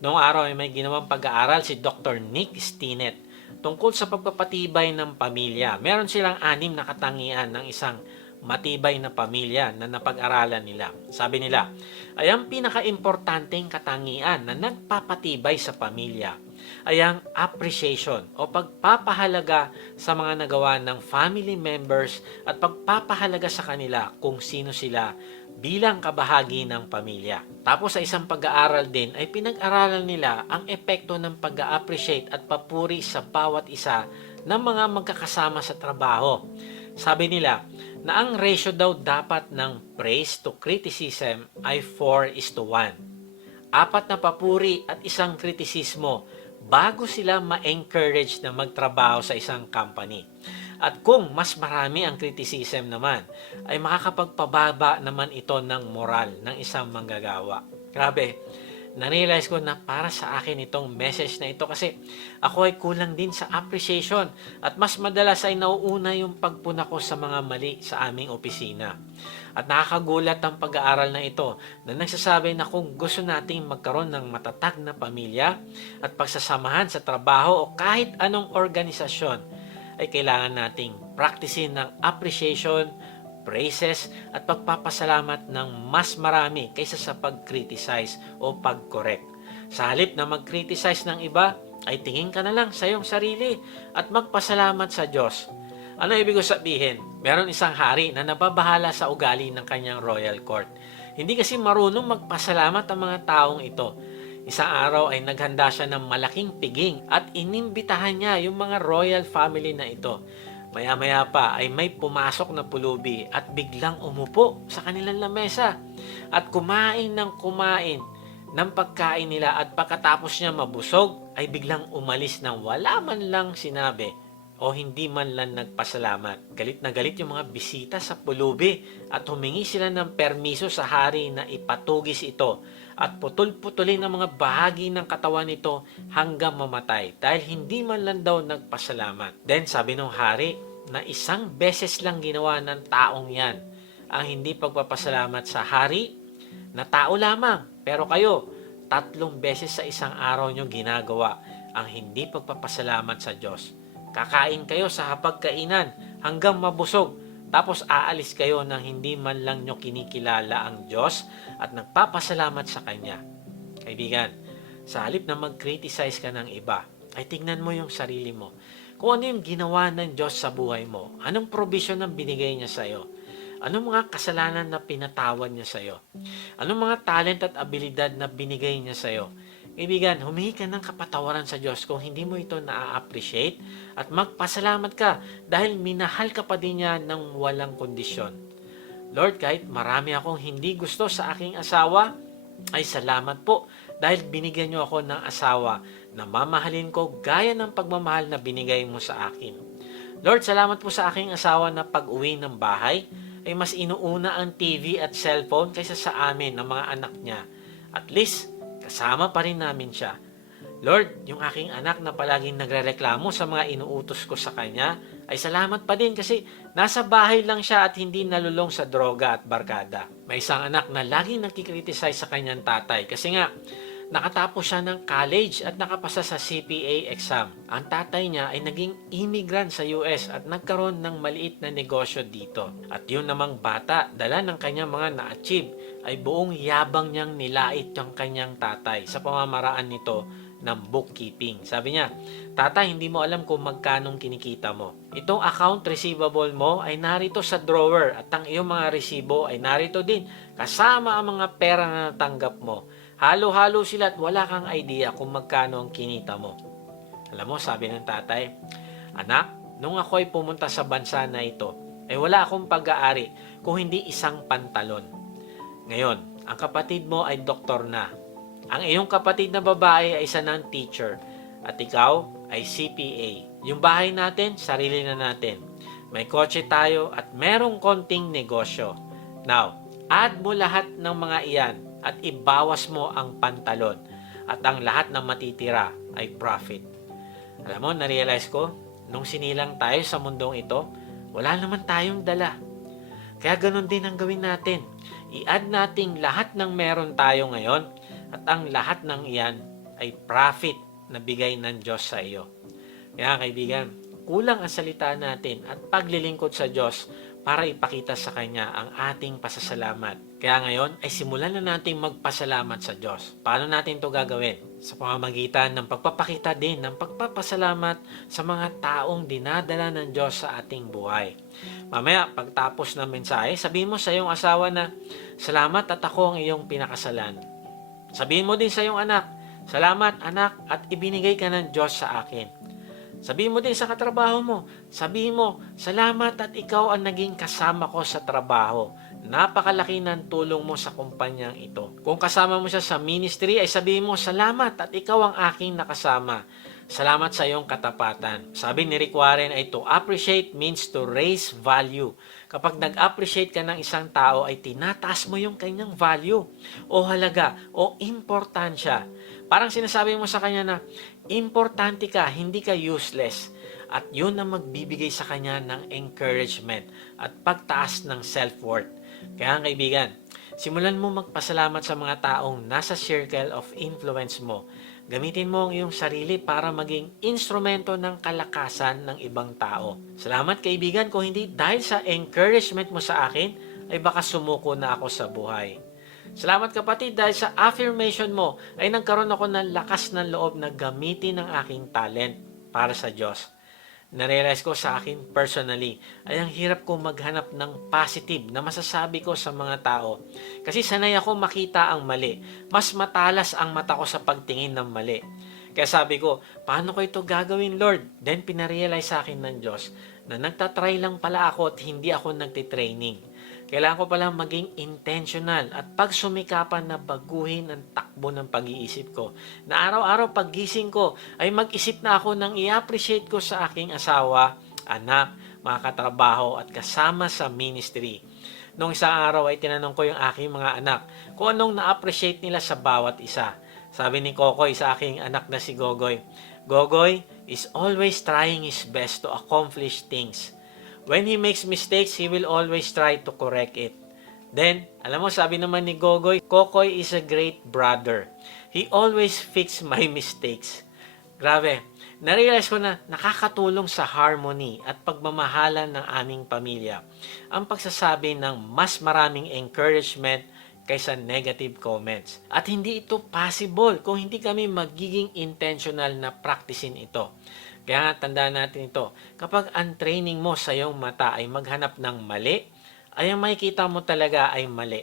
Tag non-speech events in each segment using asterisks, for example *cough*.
Noong araw ay may ginawang pag-aaral si Dr. Nick Stinnett tungkol sa pagpapatibay ng pamilya. Meron silang anim na katangian ng isang matibay na pamilya na napag-aralan nila. Sabi nila, ay ang pinaka-importanteng katangian na nagpapatibay sa pamilya ay ang appreciation o pagpapahalaga sa mga nagawa ng family members at pagpapahalaga sa kanila kung sino sila bilang kabahagi ng pamilya. Tapos sa isang pag-aaral din ay pinag-aralan nila ang epekto ng pag-appreciate at papuri sa bawat isa ng mga magkakasama sa trabaho. Sabi nila na ang ratio daw dapat ng praise to criticism ay 4 is to 1. Apat na papuri at isang kritisismo bago sila ma-encourage na magtrabaho sa isang company. At kung mas marami ang criticism naman, ay makakapagpababa naman ito ng moral ng isang manggagawa. Grabe, narealize ko na para sa akin itong message na ito kasi ako ay kulang din sa appreciation at mas madalas ay nauuna yung pagpuna ko sa mga mali sa aming opisina. At nakakagulat ang pag-aaral na ito na nagsasabi na kung gusto nating magkaroon ng matatag na pamilya at pagsasamahan sa trabaho o kahit anong organisasyon, ay kailangan nating practicein ng appreciation, praises at pagpapasalamat ng mas marami kaysa sa pag-criticize o pag-correct. Sa halip na mag-criticize ng iba, ay tingin ka na lang sa iyong sarili at magpasalamat sa Diyos. Ano ibig sabihin? Meron isang hari na nababahala sa ugali ng kanyang royal court. Hindi kasi marunong magpasalamat ang mga taong ito. Isang araw ay naghanda siya ng malaking piging at inimbitahan niya yung mga royal family na ito. Maya-maya pa ay may pumasok na pulubi at biglang umupo sa kanilang lamesa at kumain ng kumain ng pagkain nila at pagkatapos niya mabusog ay biglang umalis ng wala man lang sinabi o hindi man lang nagpasalamat. Galit na galit yung mga bisita sa pulubi at humingi sila ng permiso sa hari na ipatugis ito at putol-putulin ang mga bahagi ng katawan nito hanggang mamatay dahil hindi man lang daw nagpasalamat. Then sabi ng hari na isang beses lang ginawa ng taong yan ang hindi pagpapasalamat sa hari na tao lamang. Pero kayo, tatlong beses sa isang araw nyo ginagawa ang hindi pagpapasalamat sa Diyos. Kakain kayo sa hapagkainan hanggang mabusog tapos aalis kayo nang hindi man lang nyo kinikilala ang Diyos at nagpapasalamat sa Kanya. Kaibigan, sa halip na mag-criticize ka ng iba, ay tingnan mo yung sarili mo. Kung ano yung ginawa ng Diyos sa buhay mo, anong provision ang binigay niya sa iyo, anong mga kasalanan na pinatawad niya sa iyo, anong mga talent at abilidad na binigay niya sa iyo. Kaibigan, humingi ka ng kapatawaran sa Diyos kung hindi mo ito na-appreciate at magpasalamat ka dahil minahal ka pa din niya ng walang kondisyon. Lord, kahit marami akong hindi gusto sa aking asawa, ay salamat po dahil binigyan niyo ako ng asawa na mamahalin ko gaya ng pagmamahal na binigay mo sa akin. Lord, salamat po sa aking asawa na pag-uwi ng bahay ay mas inuuna ang TV at cellphone kaysa sa amin ng mga anak niya. At least, kasama pa rin namin siya. Lord, yung aking anak na palaging nagrereklamo sa mga inuutos ko sa kanya, ay salamat pa din kasi nasa bahay lang siya at hindi nalulong sa droga at barkada. May isang anak na laging nakikriticize sa kanyang tatay kasi nga, nakatapos siya ng college at nakapasa sa CPA exam. Ang tatay niya ay naging immigrant sa US at nagkaroon ng maliit na negosyo dito. At yun namang bata, dala ng kanyang mga na-achieve, ay buong yabang niyang nilait yung kanyang tatay sa pamamaraan nito ng bookkeeping. Sabi niya, Tatay, hindi mo alam kung magkanong kinikita mo. Itong account receivable mo ay narito sa drawer at ang iyong mga resibo ay narito din kasama ang mga pera na natanggap mo. Halo-halo sila at wala kang idea kung magkano ang kinita mo. Alam mo, sabi ng tatay, Anak, nung ako ay pumunta sa bansa na ito, ay wala akong pag-aari kung hindi isang pantalon. Ngayon, ang kapatid mo ay doktor na. Ang iyong kapatid na babae ay isa ng teacher. At ikaw ay CPA. Yung bahay natin, sarili na natin. May kotse tayo at merong konting negosyo. Now, add mo lahat ng mga iyan at ibawas mo ang pantalon. At ang lahat ng matitira ay profit. Alam mo, narealize ko, nung sinilang tayo sa mundong ito, wala naman tayong dala. Kaya ganun din ang gawin natin. I-add nating lahat ng meron tayo ngayon at ang lahat ng iyan ay profit na bigay ng Diyos sa iyo. Kaya kaibigan, kulang ang salita natin at paglilingkod sa Diyos para ipakita sa Kanya ang ating pasasalamat. Kaya ngayon ay simulan na natin magpasalamat sa Diyos. Paano natin to gagawin? Sa pamamagitan ng pagpapakita din ng pagpapasalamat sa mga taong dinadala ng Diyos sa ating buhay. Mamaya, pagtapos ng mensahe, sabihin mo sa iyong asawa na, Salamat at ako ang iyong pinakasalan. Sabihin mo din sa iyong anak, Salamat anak at ibinigay ka ng Diyos sa akin. Sabihin mo din sa katrabaho mo, sabihin mo, salamat at ikaw ang naging kasama ko sa trabaho. Napakalaki ng tulong mo sa kumpanyang ito. Kung kasama mo siya sa ministry, ay sabihin mo, salamat at ikaw ang aking nakasama. Salamat sa iyong katapatan. Sabi ni Rick Warren ay to appreciate means to raise value. Kapag nag-appreciate ka ng isang tao ay tinataas mo yung kanyang value o halaga o importansya. Parang sinasabi mo sa kanya na importante ka, hindi ka useless. At yun ang magbibigay sa kanya ng encouragement at pagtaas ng self-worth. Kaya kaibigan, simulan mo magpasalamat sa mga taong nasa circle of influence mo. Gamitin mo ang iyong sarili para maging instrumento ng kalakasan ng ibang tao. Salamat kaibigan kung hindi dahil sa encouragement mo sa akin ay baka sumuko na ako sa buhay. Salamat kapatid dahil sa affirmation mo ay nagkaroon ako ng lakas ng loob na gamitin ang aking talent para sa Diyos. Narealize ko sa akin personally ay ang hirap ko maghanap ng positive na masasabi ko sa mga tao. Kasi sanay ako makita ang mali. Mas matalas ang mata ko sa pagtingin ng mali. Kaya sabi ko, paano ko ito gagawin Lord? Then pinarealize sa akin ng Diyos na nagtatry lang pala ako at hindi ako nagtitraining. Kailangan ko palang maging intentional at pagsumikapan na baguhin ang takbo ng pag-iisip ko. Na araw-araw paggising ko ay mag-isip na ako ng i-appreciate ko sa aking asawa, anak, mga katrabaho at kasama sa ministry. Nung isang araw ay tinanong ko yung aking mga anak kung anong na-appreciate nila sa bawat isa. Sabi ni Kokoy sa aking anak na si Gogoy, Gogoy is always trying his best to accomplish things. When he makes mistakes, he will always try to correct it. Then, alam mo, sabi naman ni Gogoy, Kokoy is a great brother. He always fix *laughs* my mistakes. Grabe, narealize ko na nakakatulong sa harmony at pagmamahalan ng aming pamilya ang pagsasabi ng mas maraming encouragement kaysa negative comments. At hindi ito possible kung hindi kami magiging intentional na practicein ito. Kaya tandaan natin ito. Kapag ang training mo sa iyong mata ay maghanap ng mali, ay ang makikita mo talaga ay mali.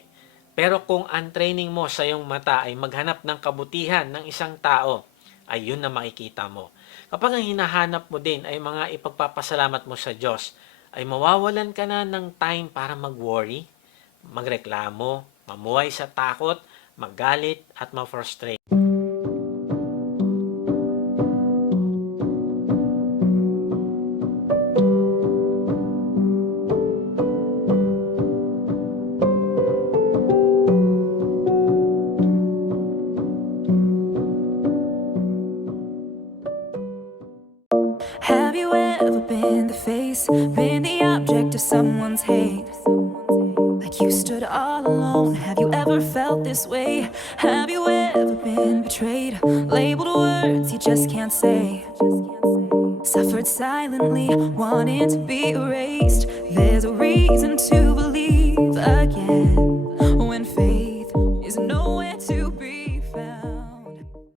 Pero kung ang training mo sa iyong mata ay maghanap ng kabutihan ng isang tao, ay yun na makikita mo. Kapag ang hinahanap mo din ay mga ipagpapasalamat mo sa Diyos, ay mawawalan ka na ng time para mag-worry, magreklamo, mamuhay sa takot, magalit at ma-frustrate. Have you ever been betrayed? Labeled words you just can't say. Suffered silently, wanting to be erased. There's a reason to believe again.